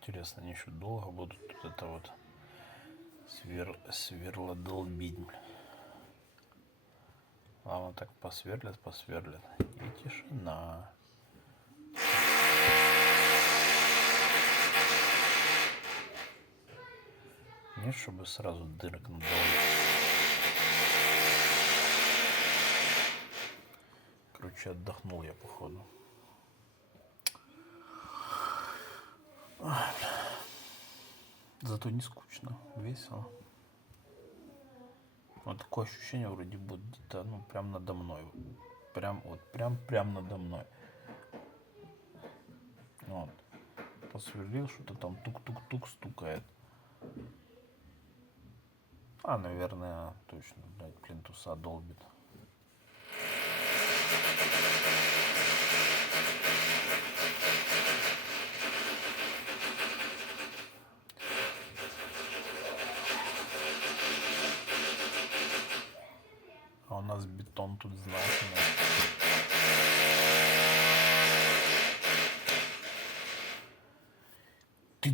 Интересно, они еще долго будут тут это вот сверло долбить. Ладно, так посверлят. И тишина. Нет, чтобы сразу дырок надолбить. Короче, отдохнул я, походу. Зато не скучно, весело. Вот такое ощущение вроде будет где-то, ну, прям надо мной. Прям надо мной. Вот. Посверлил, что-то там тук-тук-тук стукает. Наверное, точно, блядь, плинтуса долбит. А у нас бетон тут знатный. Ты